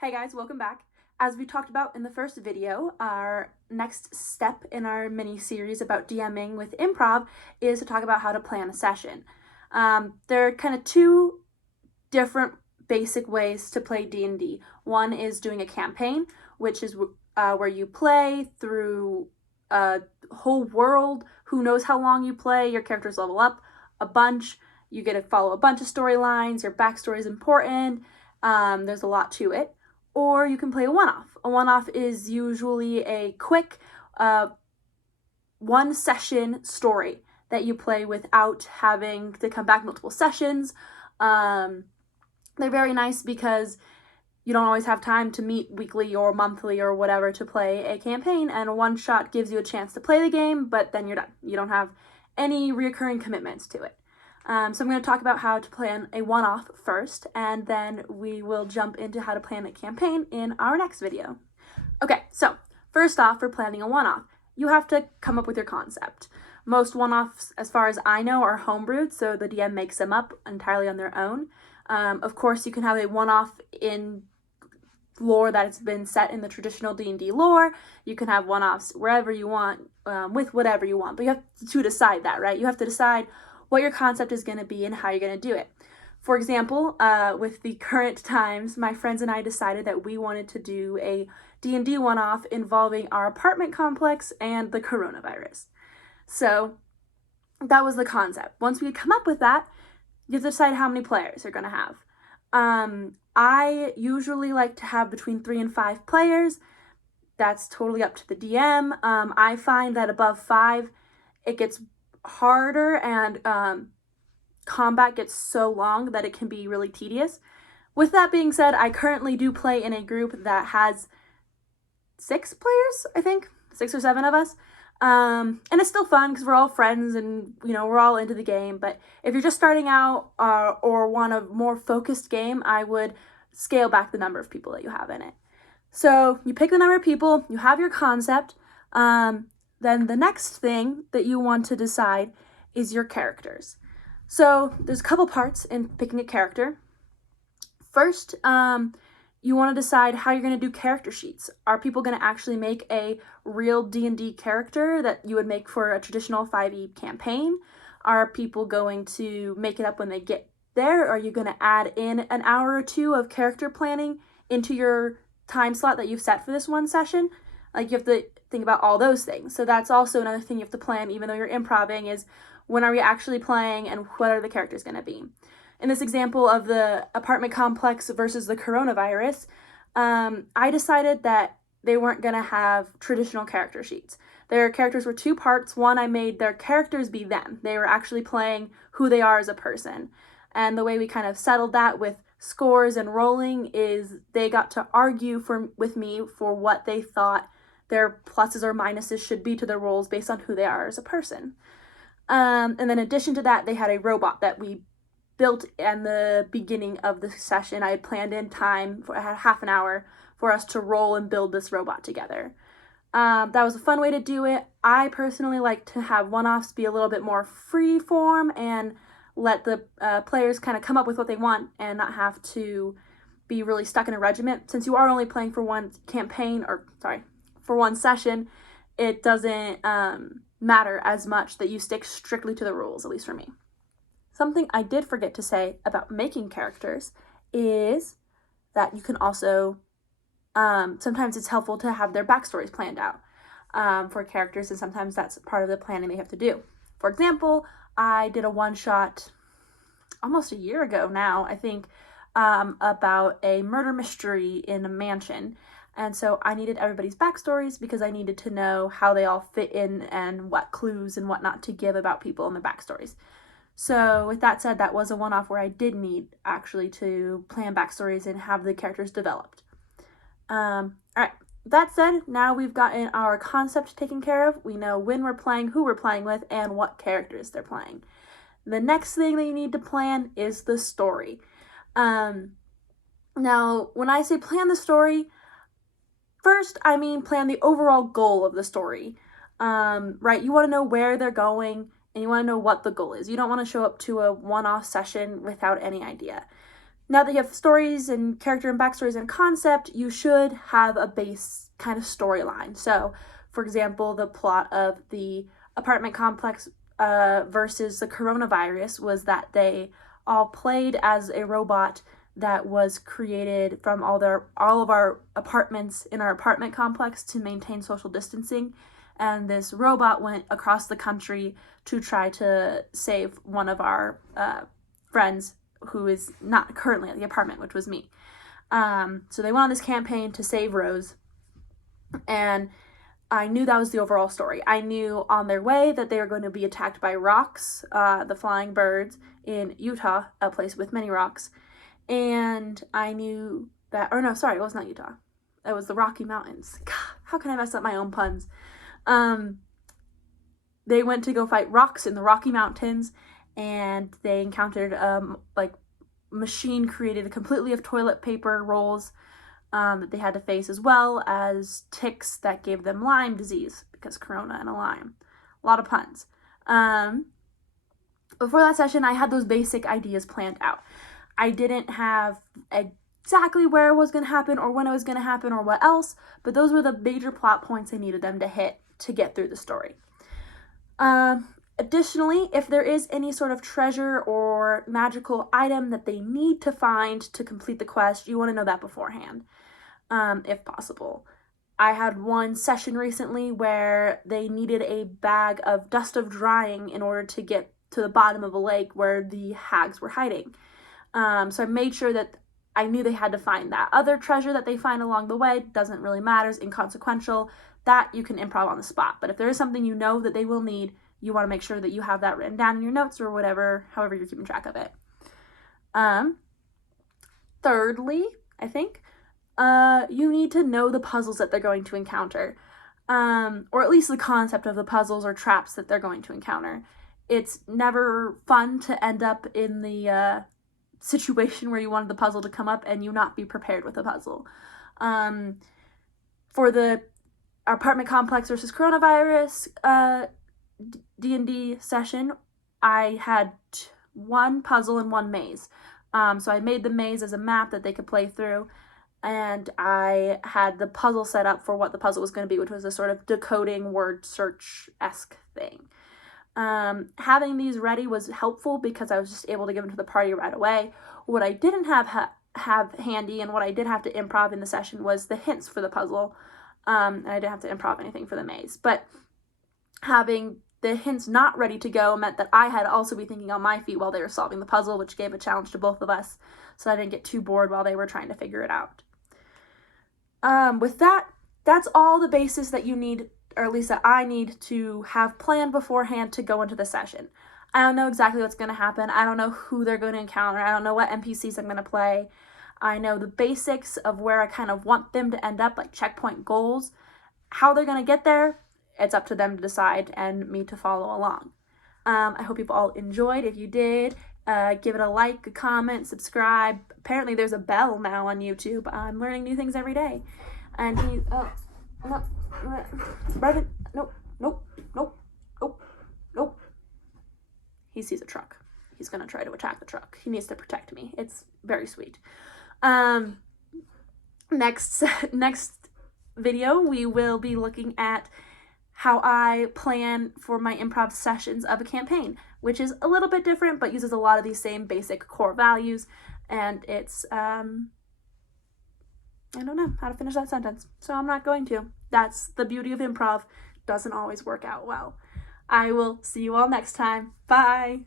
Hey guys, welcome back. As we talked about in the first video, our next step in our mini-series about DMing with improv is to talk about how to plan a session. There are kind of two different basic ways to play D&D. One is doing a campaign, which is where you play through a whole world. Who knows how long you play, your characters level up a bunch, you get to follow a bunch of storylines, your backstory is important, there's a lot to it. Or you can play a one-off. A one-off is usually a quick one session story that you play without having to come back multiple sessions. They're very nice because you don't always have time to meet weekly or monthly or whatever to play a campaign, and a one-shot gives you a chance to play the game, but then you're done. You don't have any reoccurring commitments to it. So I'm going to talk about how to plan a one-off first, and then we will jump into how to plan a campaign in our next video. Okay, so first off, for planning a one-off, you have to come up with your concept. Most one-offs, as far as I know, are homebrewed, so the DM makes them up entirely on their own. Of course, you can have a one-off in lore that has been set in the traditional D&D lore. You can have one-offs wherever you want, with whatever you want, but you have to decide that, right? You have to decide what your concept is going to be and how you're going to do it. For example, with the current times, my friends and I decided that we wanted to do a D&D one-off involving our apartment complex and the coronavirus. So that was the concept. Once we had come up with that, you have to decide how many players you're going to have. I usually like to have between 3 and 5 players. That's totally up to the DM. I find that above 5, it gets harder, and combat gets so long that it can be really tedious. With that being said, I currently do play in a group that has 6 players, I think, 6 or 7 of us. And it's still fun because we're all friends and, we're all into the game. But if you're just starting out or want a more focused game, I would scale back the number of people that you have in it. So you pick the number of people, you have your concept. Then the next thing that you want to decide is your characters. So there's a couple parts in picking a character. First, you want to decide how you're going to do character sheets. Are people going to actually make a real D&D character that you would make for a traditional 5e campaign? Are people going to make it up when they get there? Are you going to add in an hour or two of character planning into your time slot that you've set for this one session? Like, you have to think about all those things. So that's also another thing you have to plan, even though you're improving, is when are we actually playing and what are the characters going to be? In this example of the apartment complex versus the coronavirus, I decided that they weren't going to have traditional character sheets. Their characters were 2 parts. One, I made their characters be them. They were actually playing who they are as a person. And the way we kind of settled that with scores and rolling is they got to argue with me for what they thought their pluses or minuses should be to their roles based on who they are as a person. And then in addition to that, they had a robot that we built in the beginning of the session. I had planned in time, I had half an hour for us to roll and build this robot together. That was a fun way to do it. I personally like to have one-offs be a little bit more free form and let the players kind of come up with what they want and not have to be really stuck in a regiment. Since you are only playing for one for one session, it doesn't matter as much that you stick strictly to the rules, at least for me. Something I did forget to say about making characters is that you can also, sometimes it's helpful to have their backstories planned out for characters, and sometimes that's part of the planning they have to do. For example, I did a one-shot almost a year ago now, I think, about a murder mystery in a mansion. And so I needed everybody's backstories because I needed to know how they all fit in and what clues and whatnot to give about people and their backstories. So with that said, that was a one-off where I did need actually to plan backstories and have the characters developed. All right, that said, now we've gotten our concept taken care of. We know when we're playing, who we're playing with, and what characters they're playing. The next thing that you need to plan is the story. Now, when I say plan the story, first, I mean plan the overall goal of the story, right? You want to know where they're going, and you want to know what the goal is. You don't want to show up to a one-off session without any idea. now that you have stories and character and backstories and concept, you should have a base kind of storyline. So, for example, the plot of the apartment complex versus the coronavirus was that they all played as a robot that was created from all of our apartments in our apartment complex to maintain social distancing. And this robot went across the country to try to save one of our friends who is not currently at the apartment, which was me. So they went on this campaign to save Rose, and I knew that was the overall story. I knew on their way that they were going to be attacked by rocks, the flying birds in Utah, a place with many rocks. And I knew that, or no, sorry, it was not Utah. It was the Rocky Mountains. God, how can I mess up my own puns? They went to go fight rocks in the Rocky Mountains, and they encountered like machine created completely of toilet paper rolls that they had to face, as well as ticks that gave them Lyme disease, because corona and a Lyme. A lot of puns. Before that session, I had those basic ideas planned out. I didn't have exactly where it was going to happen or when it was going to happen or what else, but those were the major plot points I needed them to hit to get through the story. Additionally, if there is any sort of treasure or magical item that they need to find to complete the quest, you want to know that beforehand, if possible. I had one session recently where they needed a bag of dust of drying in order to get to the bottom of a lake where the hags were hiding. So I made sure that I knew they had to find that. Other treasure that they find along the way doesn't really matter, is inconsequential. That you can improv on the spot. But if there is something you know that they will need, you want to make sure that you have that written down in your notes or whatever, however you're keeping track of it. Thirdly, I think, you need to know the puzzles that they're going to encounter, or at least the concept of the puzzles or traps that they're going to encounter. It's never fun to end up in the situation where you wanted the puzzle to come up and you not be prepared with the puzzle. For the apartment complex versus coronavirus D&D session, I had one puzzle and one maze. So I made the maze as a map that they could play through, and I had the puzzle set up for what the puzzle was going to be, which was a sort of decoding word search-esque thing. Having these ready was helpful because I was just able to give them to the party right away. What I didn't have handy, and what I did have to improv in the session, was the hints for the puzzle. And I didn't have to improv anything for the maze. But having the hints not ready to go meant that I had to also be thinking on my feet while they were solving the puzzle, which gave a challenge to both of us, so I didn't get too bored while they were trying to figure it out. With that, that's all the basis that you need, or at least that I need to have planned beforehand to go into the session. I don't know exactly what's going to happen. I don't know who they're going to encounter. I don't know what NPCs I'm going to play. I know the basics of where I kind of want them to end up, like checkpoint goals. How they're going to get there, it's up to them to decide and me to follow along. I hope you've all enjoyed. If you did, give it a like, a comment, subscribe. Apparently there's a bell now on YouTube. I'm learning new things every day. And Brevin, nope. He sees a truck. He's going to try to attack the truck. He needs to protect me. It's very sweet. Next video, we will be looking at how I plan for my improv sessions of a campaign, which is a little bit different, but uses a lot of these same basic core values. And it's, I don't know how to finish that sentence, so I'm not going to. That's the beauty of improv. Doesn't always work out well. I will see you all next time. Bye.